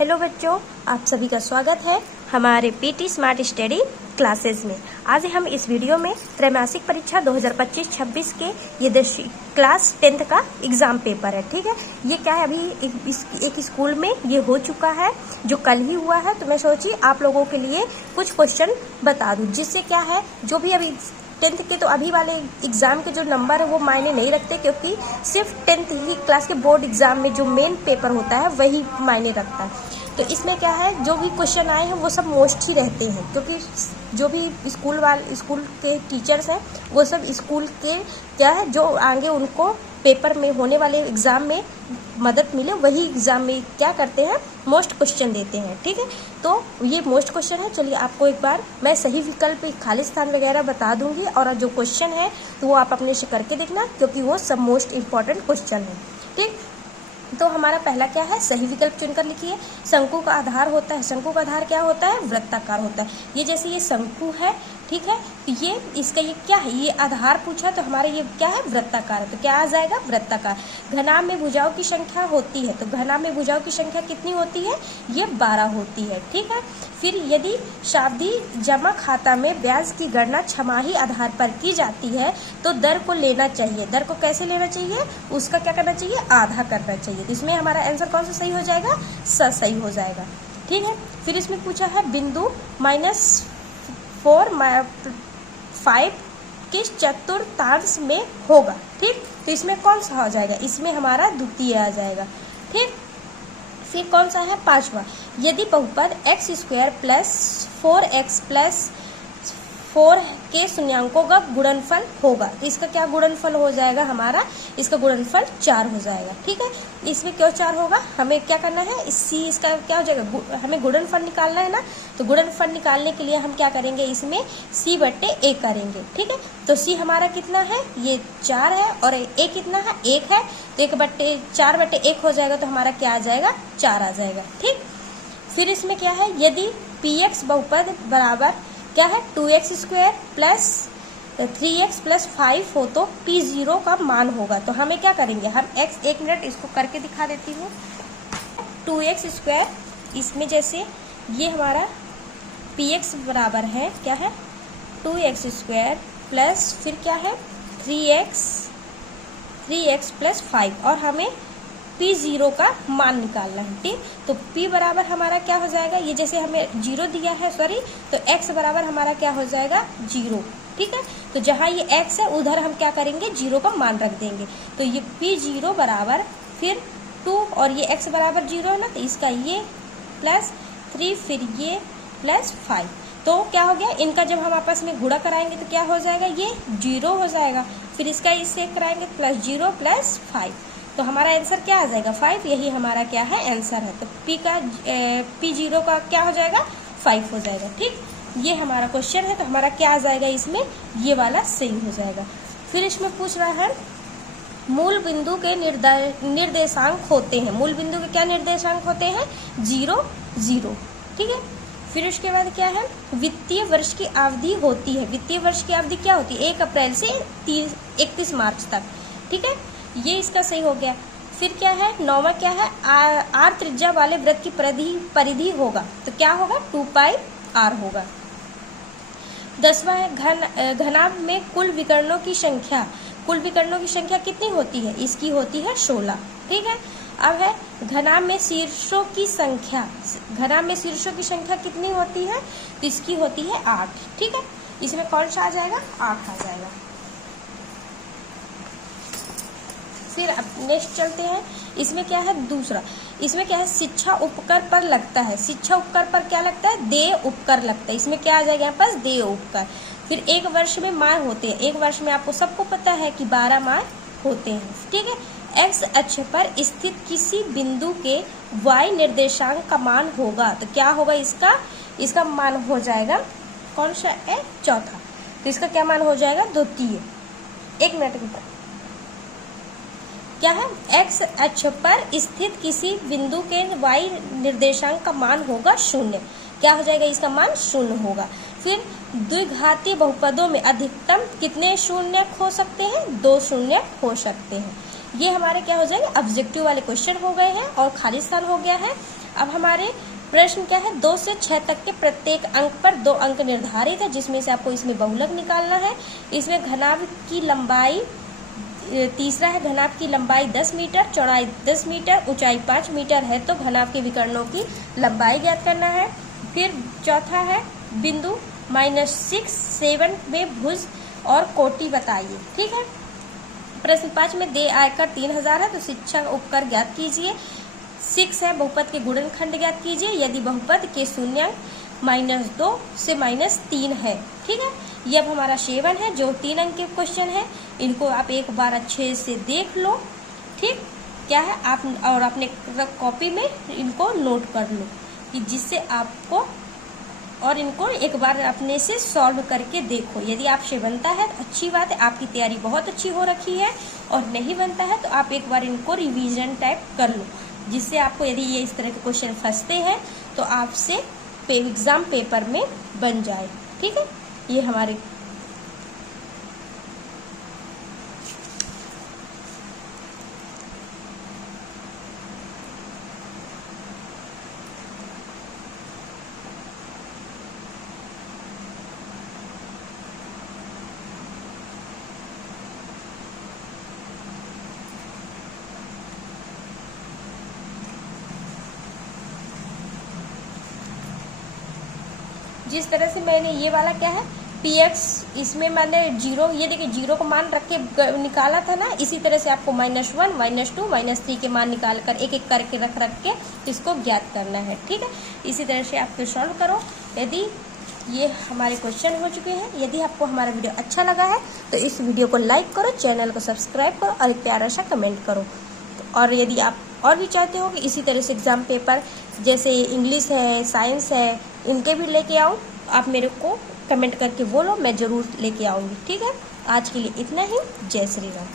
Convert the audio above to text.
Hello बच्चों, आप सभी का स्वागत है हमारे पीटी स्मार्ट स्टडी क्लासेस में। आज हम इस वीडियो में त्रैमासिक परीक्षा 2025-26 के ये क्लास 10th का एग्ज़ाम पेपर है। ठीक है, ये क्या है, अभी एक स्कूल में ये हो चुका है जो कल ही हुआ है। तो मैं सोची आप लोगों के लिए कुछ क्वेश्चन बता दूं, जिससे क्या है जो भी अभी 10th के तो अभी वाले एग्ज़ाम के जो नंबर है वो मायने नहीं रखते, क्योंकि सिर्फ 10th ही क्लास के बोर्ड एग्ज़ाम में जो मेन पेपर होता है वही मायने रखता है। तो इसमें क्या है, जो भी क्वेश्चन आए हैं वो सब मोस्ट ही रहते हैं, क्योंकि जो भी स्कूल के टीचर्स हैं वो सब स्कूल के क्या है जो आगे उनको पेपर में होने वाले एग्ज़ाम में मदद मिले वही एग्ज़ाम में क्या करते हैं, मोस्ट क्वेश्चन देते हैं। ठीक है, तो ये मोस्ट क्वेश्चन है। चलिए आपको एक बार मैं सही विकल्प खाली स्थान वगैरह बता दूंगी, और जो क्वेश्चन है तो वो आप अपने से करके देखना, क्योंकि वो सब मोस्ट इम्पॉर्टेंट क्वेश्चन है। ठीक, तो हमारा पहला क्या है, सही विकल्प चुनकर लिखिए। शंकु का आधार होता है, शंकु का आधार क्या होता है, वृत्ताकार होता है। ये जैसे ये शंकु है, ठीक है, तो ये इसका ये क्या है, ये आधार पूछा तो हमारा ये क्या है, वृत्ताकार है। तो क्या आ जाएगा, वृत्ताकार। घनाभ में भुजाओं की संख्या होती है, तो घनाभ में भुजाओं की संख्या कितनी होती है, ये 12 होती है। ठीक है, फिर यदि सावधि जमा खाता में ब्याज की गणना छमाही आधार पर की जाती है तो दर को लेना चाहिए। दर को कैसे लेना चाहिए, उसका क्या करना चाहिए, आधा करना चाहिए। तो इसमें हमारा आंसर कौन सा सही हो जाएगा, स सही हो जाएगा। ठीक है, फिर इसमें पूछा है बिंदु -4 5 किस चतुर्थांश में होगा। ठीक, तो इसमें कौन सा हो जाएगा, इसमें हमारा द्वितीय आ जाएगा। ठीक, फिर कौन सा है, पांचवा, यदि बहुपद x² + 4x + 4 के शून्यांकों का गुणनफल होगा, तो इसका क्या गुणनफल हो जाएगा, हमारा इसका गुणनफल 4 हो जाएगा। ठीक है, इसमें क्यों 4 होगा, हमें क्या करना है, इसका क्या हो जाएगा, हमें गुणनफल निकालना है ना। तो गुणनफल निकालने के लिए हम क्या करेंगे, इसमें c/a करेंगे। ठीक है, तो c हमारा कितना है, ये 4 है, और a कितना है, 1 है, तो 4/1 हो जाएगा, तो हमारा क्या आ जाएगा, 4 आ जाएगा। ठीक, फिर इसमें क्या है, यदि px बहुपद बराबर क्या है, 2x² + 3x + 5 हो तो p0 का मान होगा। तो हमें क्या करेंगे, हम x, एक मिनट इसको करके दिखा देती हूँ। 2x², इसमें जैसे ये हमारा px बराबर है क्या है, 2x² प्लस फिर क्या है 3x + 5, और हमें p0 का मान निकालना है। ठीक, तो p बराबर हमारा क्या हो जाएगा, ये जैसे हमें 0 दिया है, सॉरी, तो x बराबर हमारा क्या हो जाएगा, 0। ठीक है, तो जहाँ ये x है उधर हम क्या करेंगे, 0 का मान रख देंगे। तो ये p0 बराबर फिर 2, और ये x बराबर 0 है ना, तो इसका ये +3 फिर ये +5, तो क्या हो गया, इनका जब हम आपस में गुणा कराएंगे तो क्या हो जाएगा, ये 0 हो जाएगा। फिर इसका इससे कराएंगे +0 + 5, तो हमारा आंसर क्या आ जाएगा, 5। यही हमारा क्या है, आंसर है। तो p0 का क्या हो जाएगा, 5 हो जाएगा। ठीक, ये हमारा क्वेश्चन है, तो हमारा क्या आ जाएगा, इसमें ये वाला सही हो जाएगा। फिर इसमें पूछ रहा है मूल बिंदु के निर्देशांक होते हैं। मूल बिंदु के क्या निर्देशांक होते हैं, 0 0। ठीक है, फिर उसके बाद क्या है, वित्तीय वर्ष की अवधि होती है। वित्तीय वर्ष की अवधि क्या होती है, 1 अप्रैल से 31 मार्च तक। ठीक है, ये इसका सही हो गया। फिर क्या है, 9वां क्या है, r त्रिज्या वाले वृत्त की परिधि होगा, तो क्या होगा, 2πr होगा। 10वां है घनाभ में कुल विकर्णों की संख्या। कुल विकर्णों की संख्या कितनी होती है, इसकी होती है 16। ठीक है, अब है घनाभ में शीर्षों की संख्या। घनाभ में शीर्षों की संख्या कितनी होती है, तो इसकी होती है 8। ठीक है, इसमें कौन सा आ जाएगा, 8 आ जाएगा। फिर अब नेक्स्ट चलते हैं, इसमें क्या है, दूसरा, इसमें क्या है, शिक्षा उपकर पर लगता है। शिक्षा उपकर पर क्या लगता है, देय उपकर लगता है। इसमें क्या आ जाएगा, यहाँ पास देय उपकर। फिर 1 वर्ष में माह होते हैं। 1 वर्ष में आपको सबको पता है कि 12 माह होते हैं। ठीक है, x अक्ष पर स्थित किसी बिंदु के y निर्देशांक का मान होगा, तो क्या होगा, इसका मान हो जाएगा, कौन सा है, चौथा। तो इसका क्या मान हो जाएगा, द्वितीय। 1 मिनट के बाद क्या है, x अक्ष पर स्थित किसी बिंदु के y निर्देशांक का मान होगा 0। क्या हो जाएगा, इसका मान 0 होगा। फिर द्विघातीय बहुपदों में अधिकतम कितने शून्य हो सकते हैं, 2 शून्य हो सकते हैं। ये हमारे क्या हो जाएंगे, ऑब्जेक्टिव वाले क्वेश्चन हो गए हैं और खाली स्थान हो गया है। अब हमारे प्रश्न क्या है, 2 से 6 तक के प्रत्येक अंक पर 2 अंक निर्धारित है, जिसमें से आपको इसमें बहुलक निकालना है। इसमें घनाभ की लंबाई, तीसरा है घनाभ की लंबाई 10 मीटर, चौड़ाई 10 मीटर, ऊंचाई 5 मीटर है, तो घनाभ के विकर्णों की लंबाई ज्ञात करना है। फिर चौथा है बिंदु -6, 7 में भुज और कोटि बताइए। ठीक है। प्रश्न 5 में दे आयकर 3000 है, तो शिक्षा उपकर ज्ञात कीजिए। 6 है बहुपद के गुणनखंड ज्ञात कीजिए यदि बहुपद के शून्यांक -2 से -3 है। ठीक है। ये अब हमारा 7 है, जो 3 अंक के क्वेश्चन है, इनको आप एक बार अच्छे से देख लो। ठीक, क्या है आप और अपने कॉपी में इनको नोट कर लो कि जिससे आपको, और इनको एक बार अपने से सॉल्व करके देखो। यदि आपसे बनता है तो अच्छी बात है, आपकी तैयारी बहुत अच्छी हो रखी है, और नहीं बनता है तो आप एक बार इनको रिवीजन टाइप कर लो, जिससे आपको यदि ये इस तरह के क्वेश्चन फंसते हैं तो आपसे एग्जाम पेपर में बन जाए। ठीक है। ये हमारे जिस तरह से मैंने ये वाला क्या है px, इसमें मैंने 0, ये देखिए 0 को मान रख के निकाला था ना, इसी तरह से आपको -1, -2, -3 के मान निकाल कर एक एक करके रख के इसको ज्ञात करना है। ठीक है। इसी तरह से आपको सॉल्व करो। यदि ये हमारे क्वेश्चन हो चुके हैं। यदि आपको हमारा वीडियो अच्छा लगा है तो इस वीडियो को लाइक करो, चैनल को सब्सक्राइब करो और एक प्यारा सा कमेंट करो। और यदि आप और भी चाहते हो कि इसी तरह से एग्जाम पेपर जैसे इंग्लिश है, साइंस है, इनके भी लेके आओ, आप मेरे को कमेंट करके बोलो, मैं ज़रूर लेके आऊँगी। ठीक है। आज के लिए इतना ही। जय श्री राम।